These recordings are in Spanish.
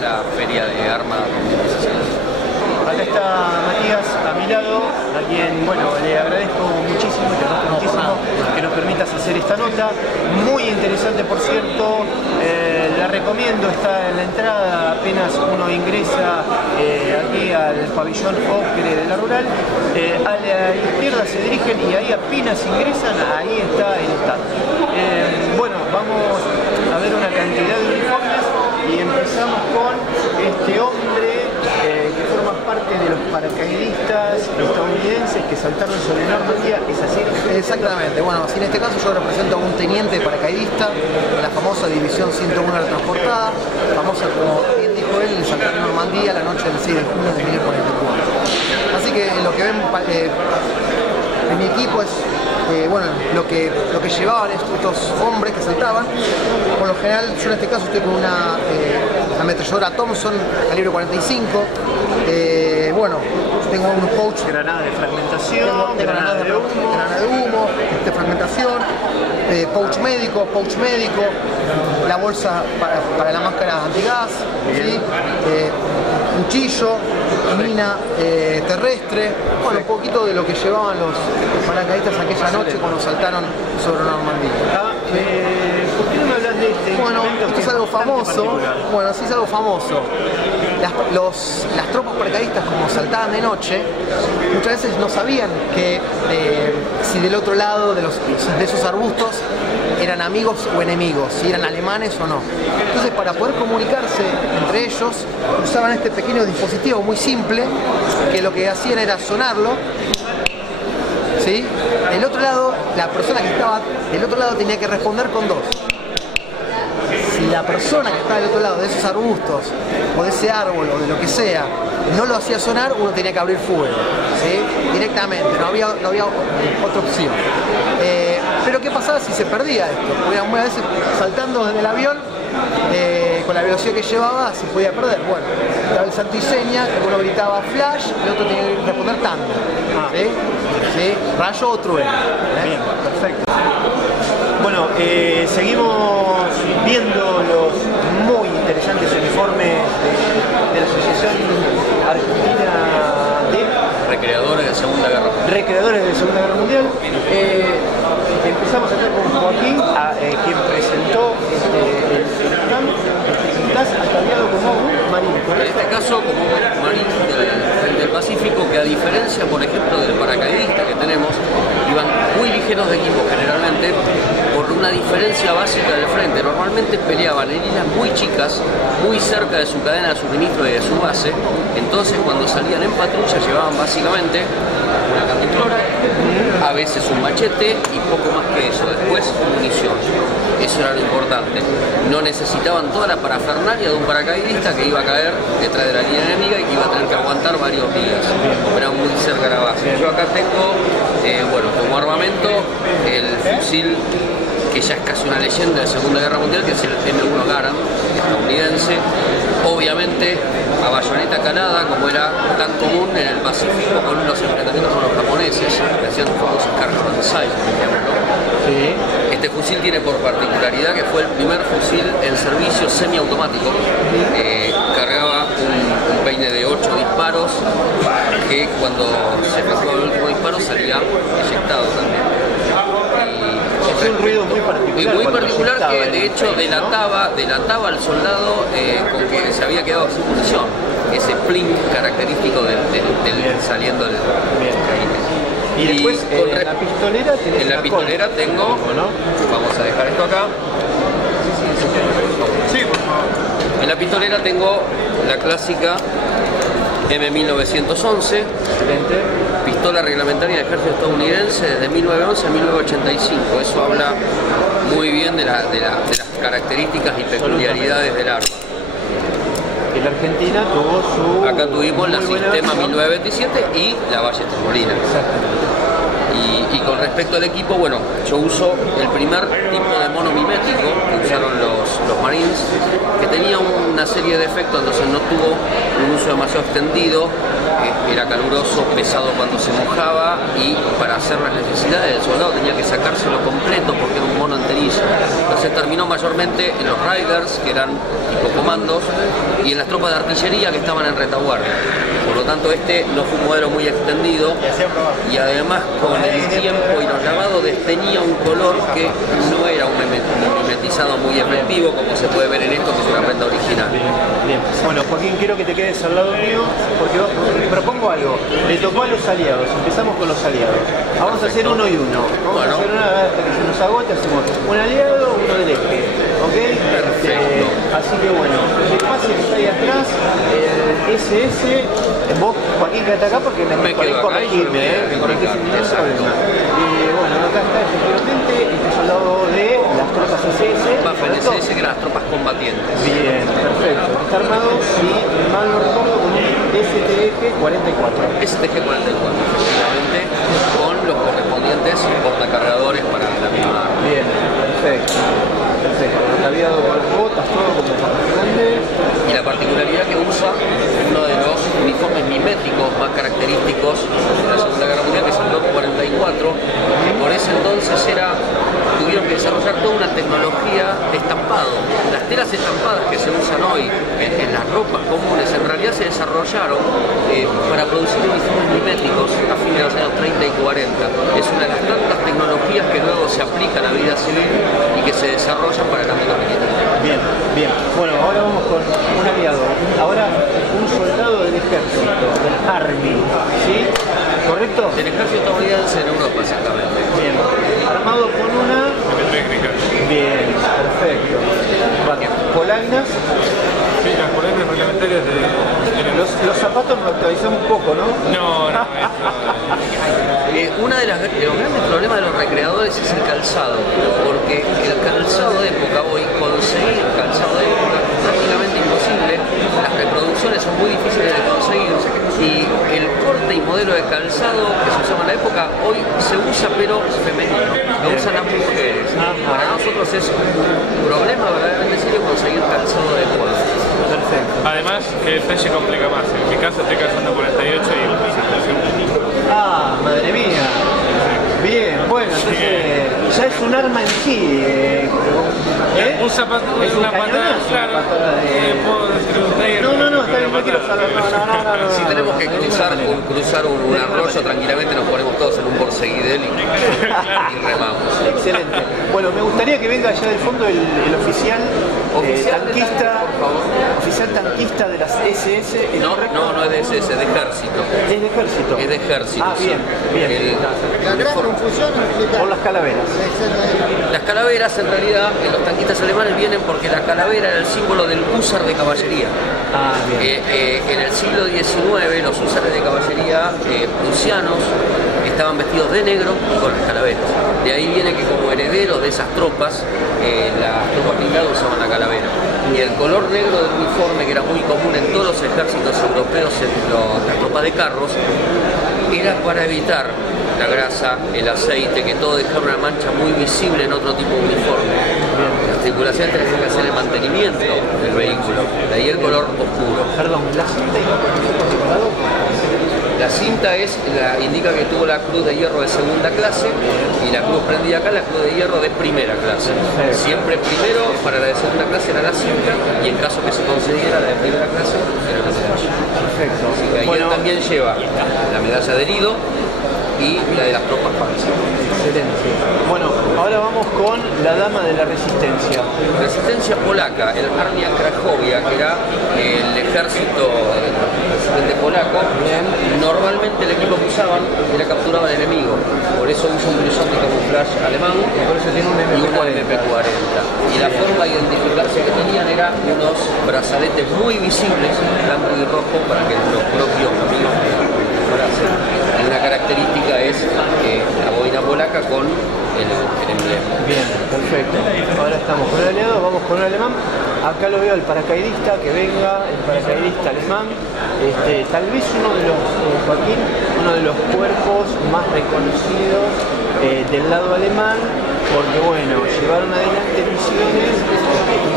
la Feria de Armas 2016. Acá está Matías a mi lado, a quien, bueno, le agradezco muchísimo, te agradezco muchísimo que nos permitas hacer esta nota. Muy interesante, por cierto, la recomiendo, está en la entrada, apenas uno ingresa aquí al pabellón Ocre de la Rural. A la izquierda se dirigen y ahí apenas ingresan, ahí está el stand. Bueno, vamos a ver una cantidad de uniformes y empezamos con este hombre que forma parte de los paracaidistas estadounidenses que saltaron sobre Normandía. ¿Es así? Exactamente. Bueno, en este caso yo represento a un teniente paracaidista de la famosa División 101 Transportada, famosa, como bien dijo él, en saltar en Normandía la noche del 6 de junio de 1944. Así que lo que ven en mi equipo es bueno, lo que llevaban estos hombres que saltaban. Por lo general, yo en este caso estoy con una ametralladora Thompson, calibre 45. Bueno, tengo unos pouch. Granada de fragmentación, granada de humo, de fragmentación, pouch médico, la bolsa para la máscara antigas, ¿sí? Cuchillo, mina terrestre, bueno, un poquito de lo que llevaban los paracaidistas aquella noche cuando saltaron sobre Normandía. ¿Por qué no me hablas de este? Bueno, esto es algo famoso. Bueno, sí es algo famoso. Las tropas paracaidistas, como saltaban de noche, muchas veces no sabían que si del otro lado de esos arbustos eran amigos o enemigos, si eran alemanes o no. Entonces, para poder comunicarse entre ellos, usaban este pequeño dispositivo muy simple, que lo que hacían era sonarlo, ¿sí? Del otro lado, la persona que estaba del otro lado tenía que responder con dos. Si la persona que estaba del otro lado de esos arbustos, o de ese árbol, o de lo que sea, no lo hacía sonar, uno tenía que abrir fuego, ¿sí? Directamente, no había otra opción. Pero ¿qué pasaba si se perdía esto? Porque muchas veces saltando desde el avión, con la velocidad que llevaba, se podía perder. Bueno, estaba el santo y seña, que uno gritaba flash, el otro tenía que responder tanto. ¿Sí? ¿Sí? Rayo o trueno. Bien, perfecto. Bueno, seguimos viendo los muy interesantes uniformes de la Asociación Argentina de Recreadores de Segunda Guerra Mundial. Recreadores de Segunda Guerra Mundial. Empezamos acá con Joaquín, quien presentó el stand. Estás ataviado como un marino, ¿correcto? En este caso, como un marino del Pacífico, que a diferencia, por ejemplo, del paracaidista que tenemos, iban muy ligeros de equipo generalmente, por una diferencia básica del frente. Normalmente peleaban en islas muy chicas, muy cerca de su cadena de suministro y de su base. Entonces, cuando salían en patrulla, llevaban básicamente una cantimplora, a veces un machete y poco más que eso. Después, munición. Eso era lo importante. No necesitaban toda la parafernalia de un paracaidista que iba a caer detrás de la línea enemiga y que iba a tener que aguantar varios días. Operaban muy cerca de la base. Yo acá tengo, bueno, como armamento, el fusil que ya es casi una leyenda de la Segunda Guerra Mundial, que es el M1 Garand estadounidense. Obviamente a bayoneta calada, como era tan común en el Pacífico con los enfrentamientos con los japoneses, que hacían los famosos carros Kansai, por ejemplo. Sí. Este fusil tiene por particularidad que fue el primer fusil en servicio semiautomático. Cargaba un peine de 8 disparos que cuando se efectuaba el último disparo salía eyectado también. Hacía un ruido muy particular. Y muy particular que de hecho delataba al soldado con que se había quedado sin munición. Ese plink característico del saliendo del caíne. Y después en la pistolera tenés en la pistolera tengo, ¿no? Vamos a dejar esto acá. Sí, por favor. En la pistolera tengo la clásica M1911, excelente, pistola reglamentaria del ejército estadounidense desde 1911 a 1985. Eso habla muy bien de las características y peculiaridades del arma. En la Argentina tuvo su... Acá tuvimos la Sistema 1927 y la Ballester Molina. Y con respecto al equipo, bueno, yo uso el primer tipo de mono mimético que usaron los Marines, que tenía una serie de efectos, entonces no tuvo un uso demasiado extendido, era caluroso, pesado cuando se mojaba, y para hacer las necesidades del soldado tenía que sacárselo completo porque era un mono enterizo. Entonces terminó mayormente en los Riders, que eran tipo comandos, y en las tropas de artillería que estaban en retaguardia. Por lo tanto, este no fue un modelo muy extendido, y además con el tiempo y los lavados desteñía un color que no era un mimetizado muy efectivo, como se puede ver en esto, que es una prenda original. Bien. Bueno, Joaquín, quiero que te quedes al lado mío, porque propongo algo. Le tocó a los aliados, empezamos con los aliados. Vamos a hacer uno y uno. Vamos a hacer una hasta que se nos agote, hacemos un aliado, uno del eje. ¿Ok? Perfecto. Así que bueno, el pase que está ahí atrás, el SS, vos, Joaquín, quédate acá porque me podés corregirme, me corregís sin ningún problema. Bueno, acá está efectivamente este soldado de las tropas SS. Waffen SS, que eran las tropas combatientes. Bien, perfecto. Está armado, si mal no recuerdo, con un STG-44. STG-44, efectivamente, con los correspondientes portacargadores para la misma. Bien, perfecto. Perfecto. Ataviado con las botas, todo como corresponde. Y la particularidad que usa uno de los uniformes miméticos más característicos de la Segunda Guerra Mundial, que es el Lot 44, que por ese entonces tuvieron que desarrollar toda una tecnología de estampado. Las telas estampadas que se usan hoy en las ropas comunes, en realidad se desarrollaron para producir uniformes miméticos a fines de los años 30 y 40. Es una de las tantas tecnologías que luego se aplican a la vida civil y que se desarrollan para el ámbito militar. Bien, bien. Bueno, ahora vamos con un aliado. Ahora un soldado del ejército, del Army, ¿sí? ¿Correcto? Del ejército estadounidense en Europa, exactamente. Bien. Armado con una... Bien, perfecto. Vale. Polainas. Sí, las polainas reglamentarias de... Los zapatos nos actualizamos un poco, ¿no? No. Uno de los grandes problemas de los recreadores es el calzado, porque el calzado de época, hoy conseguir calzado de época es prácticamente imposible, las reproducciones son muy difíciles de conseguir, y el corte y modelo de calzado que se usaba en la época hoy se usa pero femenino, lo usan las mujeres. Para nosotros es un problema verdaderamente serio conseguir calzado de época. Perfecto. Además, que el talle complica más. En mi caso estoy calzando 48 y el talle Ah, madre mía. Bien, bueno, entonces ya es un arma en sí. un zapato, es una un patada, cañonazo, claro. una patada de... Puedo decir un negro. No, está bien, no quiero saber. No. Si tenemos que cruzar un arroyo, tranquilamente nos ponemos todos en un borseguidel y remamos. Excelente. Bueno, me gustaría que venga allá del fondo el oficial tanquista, oficial tanquista de las SS. No es de SS, es de ejército. Es de ejército. Es de ejército. Ah, bien. La gran confusión explica. Por las calaveras. Las calaveras, en realidad, en los tanquistas alemanes vienen porque la calavera era el símbolo del húsar de caballería. Ah, bien. En el siglo XIX, los húsares de caballería prusianos estaban vestidos de negro y con las calaveras. De ahí viene que, como herederos de esas tropas, las tropas blindadas usaban la calavera. Y el color negro del uniforme, que era muy común en todos los ejércitos europeos, en las tropas de carros, era para evitar la grasa, el aceite, que todo dejara una mancha muy visible en otro tipo de uniforme. Las tripulaciones tenían que hacer el mantenimiento del vehículo, de ahí el color oscuro. Perdón, la cinta La cinta indica que tuvo la cruz de hierro de segunda clase, y la cruz prendida acá, la cruz de hierro de primera clase. Siempre primero, para la de segunda clase era la cinta, y en caso que se concediera la de primera clase era la medalla. Perfecto. Así que ahí él también lleva la medalla de herido y la de las tropas falsas. Excelente. Bueno, ahora vamos con la dama de la resistencia. Resistencia polaca, el Armia Cracovia, que era el ejército resistente polaco. Normalmente el equipo que usaban era capturar al enemigo, por eso usa un blusón de camuflaje alemán y Por eso tiene un MP40. Y la forma de identificarse que tenían era unos brazaletes muy visibles, blanco y rojo, para que los propios amigos fueran. Y una característica es la boina polaca con el emblema. Bien, perfecto. Ahora estamos con el aliado, vamos con el alemán. acá lo veo el paracaidista, que venga, el paracaidista alemán, tal vez uno de los, Joaquín, uno de los cuerpos más reconocidos del lado alemán, porque bueno, llevaron adelante misiones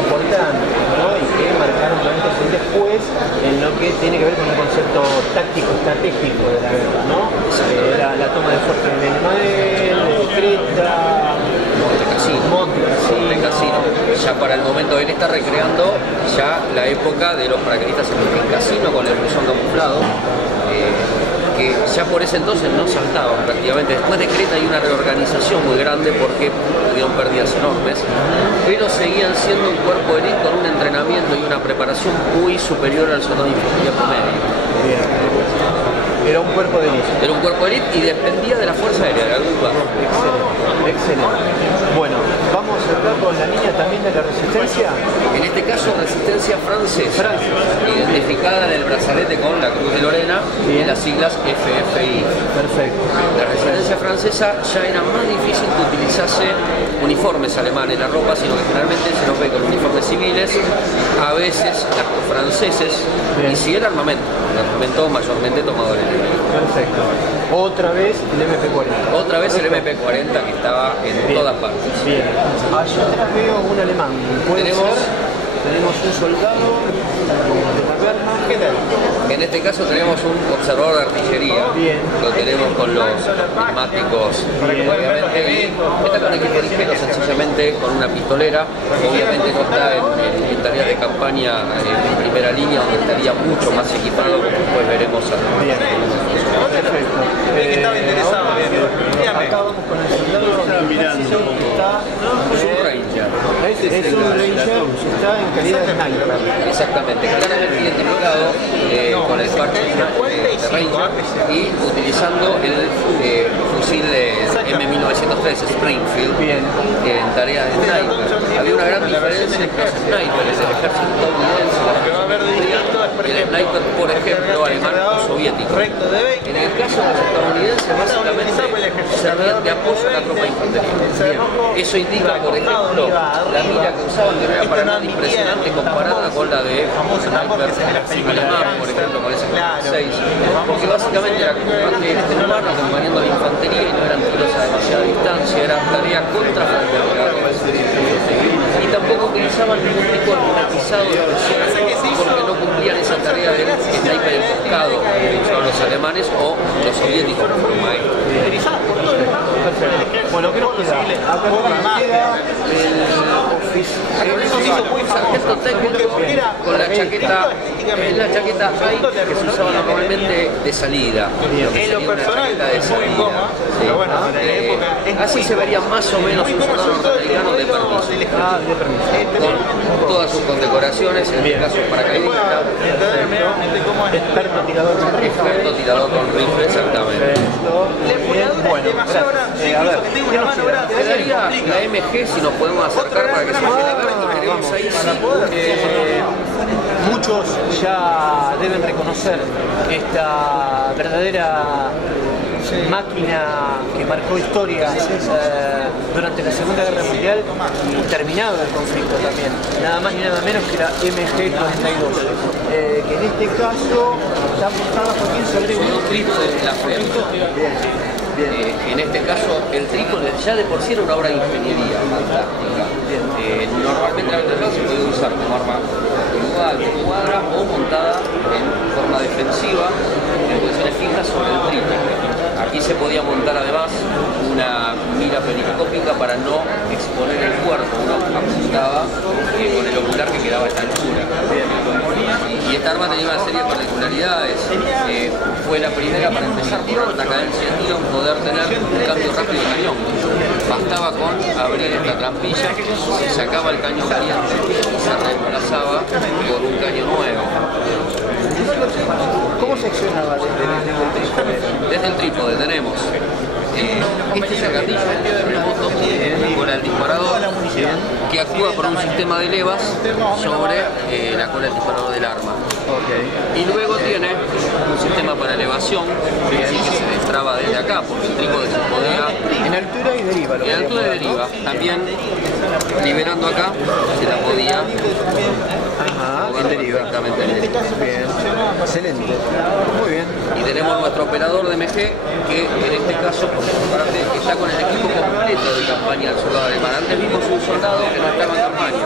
importantes, ¿no? Y que marcaron antes y después en lo que tiene que ver con el concepto táctico estratégico de la guerra, ¿no? Era la toma de fuerte de Ismael, de Creta, Monte Cassino. Ya para el momento él está recreando ya la época de los paracaidistas en Cassino con el buzón camuflado, que ya por ese entonces no saltaban prácticamente. Después de Creta hay una reorganización muy grande porque tuvieron pérdidas enormes, pero seguían siendo un cuerpo élite con un entrenamiento y una preparación muy superior al soldado de infantería promedio. Era un cuerpo de élite. Era un cuerpo élite y dependía de la Fuerza Aérea, de algún lugar. Excelente, excelente. Bueno, vamos acá con la línea también de la resistencia. En este caso, resistencia francesa, identificada en el brazalete con la Cruz de Lorena y las siglas FFI. Perfecto. La resistencia francesa ya era más difícil que utilizase uniformes alemanes, la ropa, sino que generalmente se los ve con uniformes civiles, a veces los franceses, y si el armamento mayormente tomado de Perfecto. Otra vez el MP40. Otra vez el MP40 que estaba en todas partes. Bien. Allá atrás veo un alemán. Tenemos un soldado de taberna. ¿Qué tal? En este caso tenemos un observador de artillería. Bien. Lo tenemos con los prismáticos. Obviamente, y está con equipo ligero, sencillamente con una pistolera. Obviamente no está en tareas de campaña en primera línea, donde estaría mucho más equipado, como después veremos. Bien. Perfecto. Estaba interesado. Acá vamos con el soldado que está. Es un Ranger. Es un Ranger, está en calidad de sniper. Exactamente, claramente identificado con el parche de Ranger y utilizando el fusil M1903 Springfield en tarea de sniper. Había una gran diferencia entre los snipers del ejército estadounidense y el sniper, por ejemplo, alemán o soviético. En el caso de los estadounidenses, básicamente servían de apoyo a la tropa de infantería. Eso indica, por ejemplo, la mira que usaban, que no era para nada impresionante comparada con la de sniper alemán, por ejemplo, con ese 6, porque básicamente era como un tanque humano acompañando a la infantería y no eran tiros a demasiada distancia, era tarea contra y tampoco utilizaban ningún tipo de automatizado porque no cumplían esa tarea de sniper enfocado que usaban los alemanes o los soviéticos como maestros. Bueno, ¿qué nos queda? Acá queda un sargento técnico con la chaqueta high que se usaba normalmente de salida. En lo personal es muy incómodo, pero bueno, así se vería más o menos un soldado norteamericano de permiso. Con todas sus condecoraciones, en este caso paracaidista. experto tirador con rifle, exactamente. Bueno, a ver, ¿qué nos queda? Quedaría la MG si nos podemos acercar para que se quede acá y tenemos ahí muchos ya deben reconocer esta verdadera máquina que marcó historia durante la Segunda Guerra Mundial y terminado el conflicto también. Nada más ni nada menos que la MG-42, que en este caso está montada sobre un trípode de la frente. En este caso, el trípode ya de por sí era una obra de ingeniería fantástica. Normalmente la metralleta se puede usar como arma de cuadra o montada en forma defensiva en posiciones fijas sobre el trípode. Aquí se podía montar además una mira periscópica para no exponer el cuerpo, uno apuntaba con el ocular que quedaba a esta altura. Y esta arma tenía una serie de particularidades. Fue la primera para empezar por alta cadencia de tiro en poder tener un cambio rápido de cañón. Bastaba con abrir esta trampilla, se sacaba el cañón caliente y se reemplazaba por un cañón nuevo. ¿Cómo se accionaba desde el trípode? Desde el trípode tenemos este es el gatillo remoto con el disparador que actúa por un sistema de levas sobre la cola del disparador del arma. Y luego tiene un sistema para elevación, que se destraba desde acá, porque el trípode se podía... En altura y deriva. En altura y deriva. También liberando acá, se la podía... en deriva. Perfectamente. Bien. Excelente. Muy bien. Y tenemos nuestro operador de MG, que en este caso, por su parte, está con el equipo completo de campaña del soldado alemán. Antes vimos un soldado que no estaba en campaña.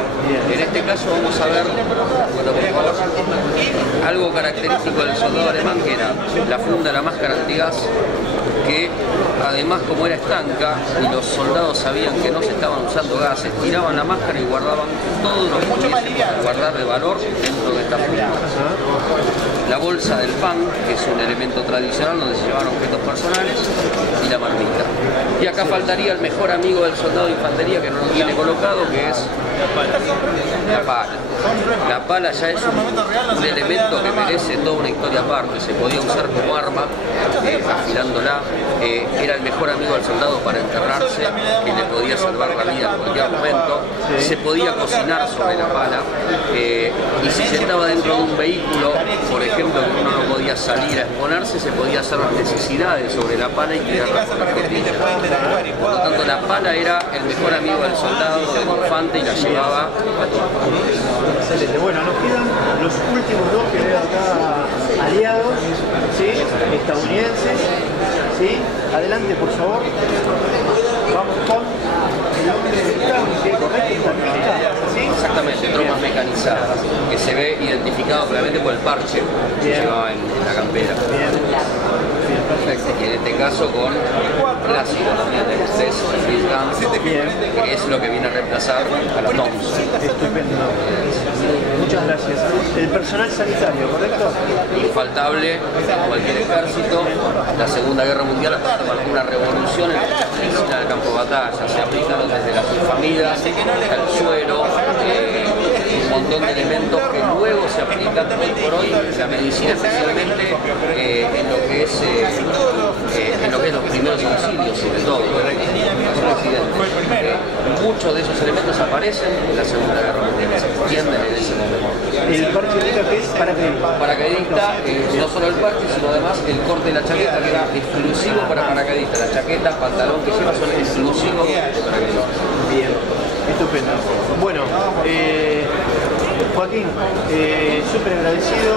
En este caso vamos a ver, algo característico del soldado alemán, que era la funda, la máscara antigas, que además, como era estanca y los soldados sabían que no se estaban usando gases, tiraban la máscara y guardaban todo lo que pudiesen para guardar de valor dentro de esta funda. La bolsa del pan, que es un elemento tradicional donde se llevan objetos personales, y la marmita. Y acá faltaría el mejor amigo del soldado de infantería, que no lo tiene colocado, que es la pala. La pala ya es un elemento que merece toda una historia aparte. Se podía usar como arma, afilándola. Era el mejor amigo del soldado para enterrarse, que le podía salvar la vida en cualquier momento. Se podía cocinar sobre la pala. Y si se estaba dentro de un vehículo, por ejemplo, que uno no podía salir a exponerse, se podía hacer las necesidades sobre la pala y tirarla por la costilla. Por lo tanto, la pala era el mejor amigo del soldado, del infante, y la llevaba a todas partes. Excelente. Bueno, nos quedan los últimos dos que veo acá, aliados, ¿sí? Estadounidenses, ¿sí? Adelante, por favor. Vamos con el hombre del tanque, ¿correcto? ¿Sí? Exactamente, tropas mecanizadas, que se ve identificado claramente por el parche que llevaba en la campera. Perfecto. Y en este caso con clásico también del Stess Field Gun, que es lo que viene a reemplazar a los Toms. Estupendo. Muchas gracias. El personal sanitario, ¿correcto? Infaltable en cualquier ejército. La Segunda Guerra Mundial marcó una revolución en la medicina del campo de batalla. Se aplicaron desde las infamidas hasta el suero, un montón de elementos que luego se aplican hoy por hoy en la medicina, especialmente en lo que es los primeros auxilios, sobre todo muchos de esos elementos aparecen en la Segunda Guerra Mundial, se extienden en ese momento. El parche indica que es paracaidista. Paracaidista, no solo el parche, sino además el corte de la chaqueta, que era exclusivo para paracaidistas. La chaqueta, pantalón que lleva son exclusivos de paracaidistas. Bien, estupendo. Bueno, Joaquín, súper agradecido.